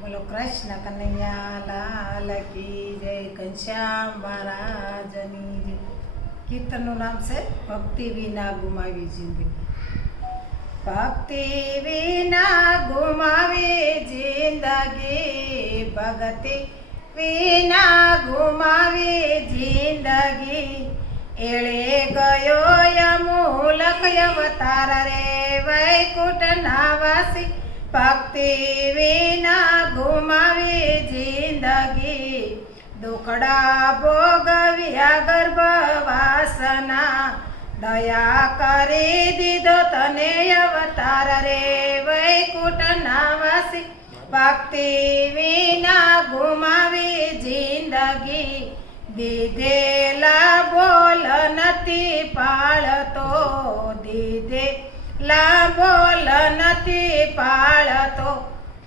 બોલો કૃષ્ણ કનૈયા લાલ કી જય ઘનશ્યામ મહારાજની જય. કીર્તનનું નામ છે ભક્તિ વિના ગુમાવી જિંદગી. ભક્તિ વિના ગુમાવી જિંદગી, ભક્તિ વિના ગુમાવી જિંદગી. એળે ગયો યમુલક અવતાર રે વૈકુંઠના વાસી, ભક્તિ વિના ગુમાવી જિંદગી. દુખડા ભોગવ્યા ગર્ભવાસના, દયા કરી દીધો તને અવતાર રે વૈકુંઠના વાસી. ભક્તિ વિના ગુમાવી જિંદગી. દીધેલા બોલ નથી પાળતો, દીધેલા બોલ નથી પાળતો.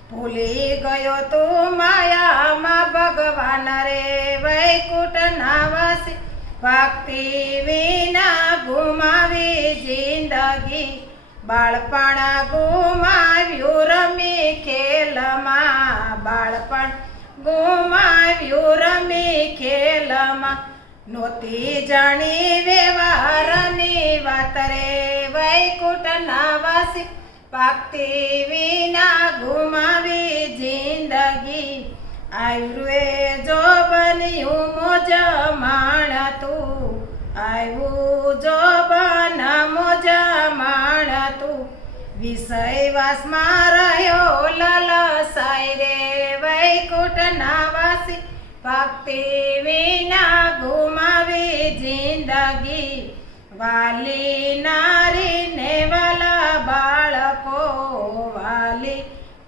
ભૂલી ગયો તું માયામાં ભગવાન રે વૈકુંઠના વાસી. ભક્તિ વિના ગુમાવી જિંદગી. બાળપણ ગુમાવ્યું રમી ખેલમાં, બાળપણ ગુમાવ્યું રમી ખેલમાં. નહોતી જાણી વ્યવહારની વાત રે વૈકુંઠના વાસી. ભક્તિ વિના ગુમાવી જિંદગી. આવ્યું જો બન્યું મોજ માણતું, આવ્યું જો બન મોજ માણતું. વિષયવાસમાં રહ્યો લલસાઈ રે વૈકુંઠના વાસી. ભક્તિ વિના ગુમાવી જિંદગી. વાલી નારીને વાલા બાળકો, વાલી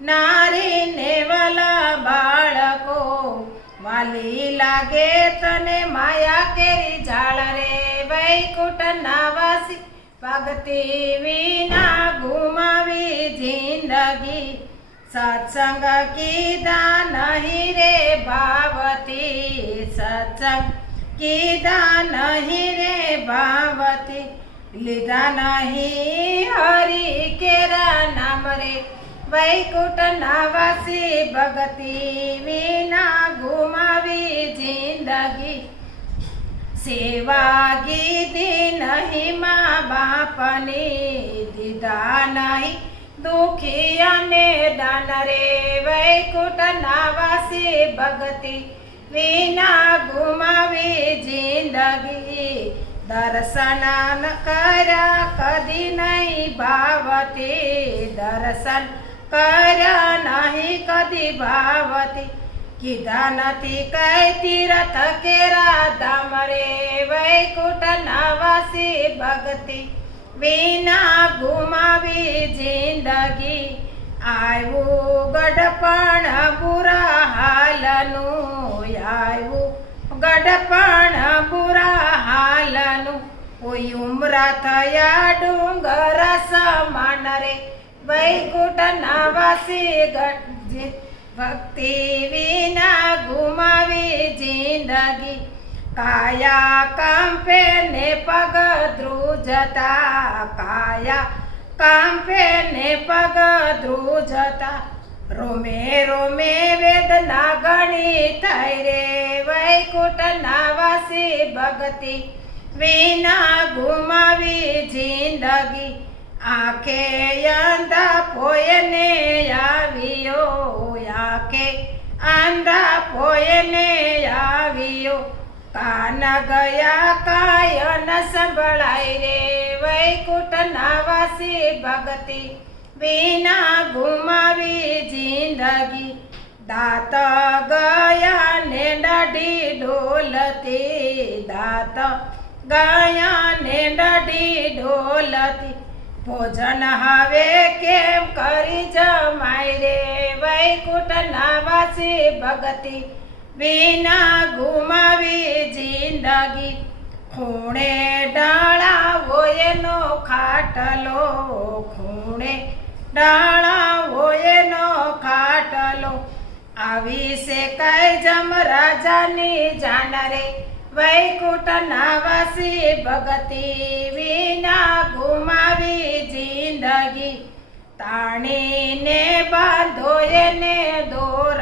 નારીને વાલા બાળકો. વાલી લાગે તને માયા કેરી ઝાડ રે વૈકુંઠના વાસી. ભક્તિ વિના ગુમાવી જિંદગી. સત્સંગ કીધા નહીં રે ભાવતી, સત્સંગ કીધા નહીં રે ભાવતી. લીધા નહીં હરી કેરા નામ રે વૈકુંઠના વાસી. ભક્તિ વિના ગુમાવી જિંદગી. સેવા કીધી નહીં મા બાપની, દીધા નહીં દુખી અને દાન રે વૈકુંઠના વાસી. ભક્તિ વિના ગુમાવી જિંદગી. દર્શન ન કર્યા કદી નહીં ભાવતી, દર્શન કર્યા નહીં કદી ભાવતી. કીધા નથી કઈ તીરથ કેરા ધામ રે વૈકુંઠના વાસી. ભક્તિ વિના ગુમાવી જિંદગી. આવ્યું ગઢપણ બુરા હાલનું, આવ્યું ગઢપણ બુરા હાલનું. કોઈ ઉમરા થયા ડુંગર સમાન રે વૈકુંઠના વાસી. ભક્તિ વિના ગુમાવી જિંદગી. કાયા કંપે ને પગ ધ્રુજતા, કાયા કંપે ને પગ ધ્રુજતા. રોમે રોમે વેદના ઘણી થાય રે વૈકુંઠના વાસી. ભક્તિ વિના ગુમાવી જિંદગી. આંખે અંધા પોયને આવ્યો, આંખે અંધા પોયને આવ્યો. કાન ગયા કાયન સંભળાય રે વૈકુંઠના વાસી. ભક્તિ વિના ગુમાવી જિંદગી. દાંત ગયા ને દાઢી ઢોલતી, દાંત ગયા ને દાઢી ઢોલતી. ભોજન હવે કેમ કરી જમાય રે વૈકુંઠના વાસી. ભક્તિ વિના ગુમાવી જિંદગી. ખૂણે ડાળા હોય નો ખાટલો, ખૂણે ડાળા હોય નો ખાટલો. આવી છે કઈ જમ રાજાની જાન રે વૈકુંઠના વાસી. ભક્તિ વિના ગુમાવી જિંદગી. તાણીને બાંધો એને દોર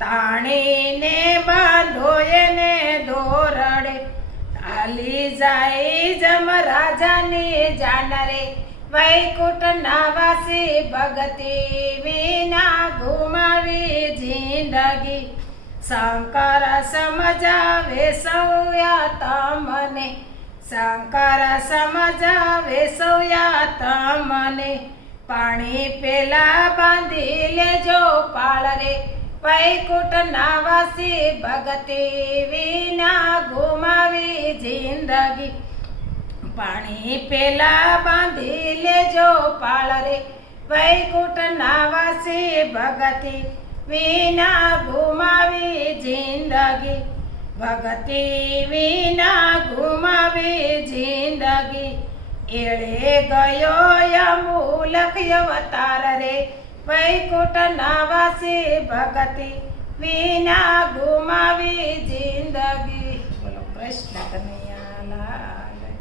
તાણીને બાંધો એને દોરડે ચાલી જાય જમરાજાની જાન રે વૈકુંઠના વાસી ભક્તિ વિના ગુમાવી જિંદગી શંકર સમજાવે સૌયા તમને શંકર સમજાવે સૌયા તમને પાણી પેલા બાંધી લેજો પાળ રે વૈકુંઠના વાસી ભક્તિ વિના ગુમાવી જિંદગી પાણી પેલા બાંધી લેજો પાળ રે વૈકુંઠના વાસી ભક્તિ વિના ગુમાવી જિંદગી ભક્તિ વિના ગુમાવી જિંદગી એળે ગયો અમૂલક અવતાર રે વૈકુંઠના વાસી ભક્તિ વિના ગુમાવી જિંદગી. બોલો કૃષ્ણ કનૈયા લાલ.